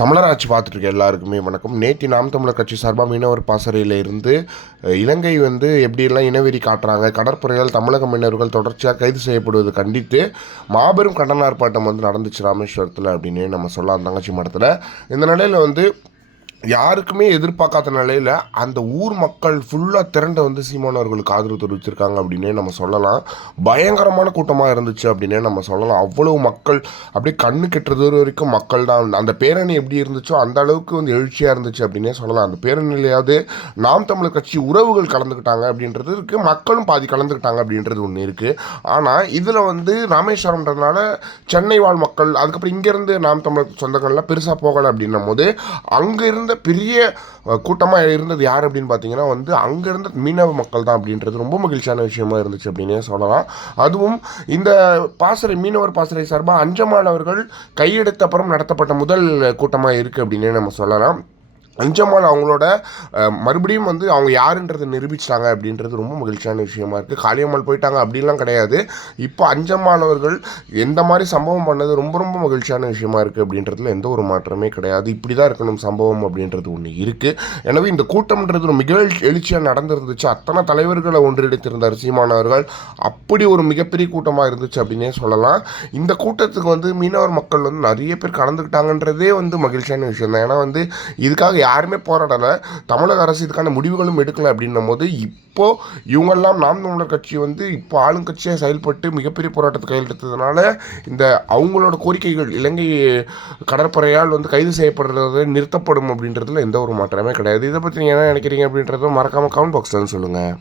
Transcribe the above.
தமிழர் ஆட்சி பார்த்துட்ருக்க எல்லாருக்குமே வணக்கம். நேற்று நாம் தமிழர் கட்சி சார்பாக மீனவர் பாசறையில் இருந்து இலங்கை வந்து எப்படியெல்லாம் இனவெறி காட்டுறாங்க கடற்படையால் தமிழக மீனவர்கள் தொடர்ச்சியாக கைது செய்யப்படுவது கண்டித்து மாபெரும் கண்டன ஆர்ப்பாட்டம் வந்து நடந்துச்சு ராமேஸ்வரத்தில் அப்படின்னு நம்ம சொல்லலாம் தங்கச்சி மடத்தில். இந்த நிலையில் வந்து யாருக்குமே எதிர்பார்க்காத நிலையில் அந்த ஊர் மக்கள் ஃபுல்லாக திரண்டு வந்து சீமானவர்களுக்கு ஆதரவு தெரிவிச்சிருக்காங்க அப்படின்னே நம்ம சொல்லலாம். பயங்கரமான கூட்டமாக இருந்துச்சு அப்படின்னே நம்ம சொல்லலாம். அவ்வளவு மக்கள் அப்படியே கண்ணு கெட்டுறது வரைக்கும் மக்கள் தான். அந்த பேரணி எப்படி இருந்துச்சோ அந்த அளவுக்கு வந்து எழுச்சியாக இருந்துச்சு அப்படின்னே சொல்லலாம். அந்த பேரணியிலையாவது நாம் தமிழர் கட்சி உறவுகள் கலந்துக்கிட்டாங்க அப்படின்றது இருக்குது மக்களும் பாதி கலந்துக்கிட்டாங்க அப்படின்றது ஒன்று இருக்குது ஆனால் இதில் வந்து ராமேஸ்வரம்ன்றதுனால சென்னை வாழ் மக்கள் அதுக்கப்புறம் இங்கேருந்து நாம் தமிழர் சொந்தங்கள்லாம் பெருசாக போகலை அப்படின்னும் போது அங்கே இருந்த பெரிய கூட்டமாக இருந்தது யார் அப்படின்னு பார்த்தீங்கன்னா வந்து அங்கே இருந்த மீனவ மக்கள் தான் அப்படின்றது ரொம்ப மகிழ்ச்சியான விஷயமா இருந்துச்சு அப்படின்னே சொல்லலாம். அதுவும் இந்த பாசறை மீனவர் பாசறை சார்பாக அஞ்சமானவர்கள் கையெடுத்த அப்புறம் நடத்தப்பட்ட முதல் கூட்டமாக இருக்குது அப்படின்னே நம்ம சொல்லலாம். அஞ்சம்மாள் அவங்களோட மறுபடியும் வந்து அவங்க யாருன்றதை நிரூபிச்சிட்டாங்க அப்படின்றது ரொம்ப மகிழ்ச்சியான விஷயமா இருக்குது காளியம்மாள் போயிட்டாங்க அப்படிலாம் கிடையாது. இப்போ அஞ்சம்மாணவர்கள் எந்த மாதிரி சம்பவம் பண்ணது ரொம்ப ரொம்ப மகிழ்ச்சியான விஷயமா இருக்குது அப்படின்றதுல எந்த ஒரு மாற்றமே கிடையாது. இப்படி தான் இருக்கணும் சம்பவம் அப்படின்றது ஒன்று இருக்குது எனவே இந்த கூட்டம்ன்றது ஒரு மிக எழுச்சியாக நடந்திருந்துச்சு. அத்தனை தலைவர்களை ஒன்றிணைத்திருந்தார் சீமானவர்கள் அப்படி ஒரு மிகப்பெரிய கூட்டமாக இருந்துச்சு அப்படின்னே சொல்லலாம். இந்த கூட்டத்துக்கு வந்து மீனவர் மக்கள் வந்து நிறைய பேர் கலந்துக்கிட்டாங்கன்றதே வந்து மகிழ்ச்சியான விஷயம் தான் ஏன்னா வந்து இதுக்காக யாருமே போராடலை. தமிழக அரசு இதுக்கான முடிவுகளும் எடுக்கலை அப்படின்னும் போது இப்போது இவங்கெல்லாம் நாம் தமிழர் கட்சி வந்து இப்போ ஆளுங்கட்சியாக செயல்பட்டு மிகப்பெரிய போராட்டத்தை கையெழுத்ததுனால இந்த அவங்களோட கோரிக்கைகள் இலங்கை கடற்படையால் வந்து கைது செய்யப்படுறது நிறுத்தப்படும் அப்படின்றதுல எந்த ஒரு மாற்றமே கிடையாது. இதை பற்றி நீங்கள் என்ன நினைக்கிறீங்க அப்படின்றதும் மறக்காமல் கமெண்ட் பாக்ஸில் சொல்லுங்கள்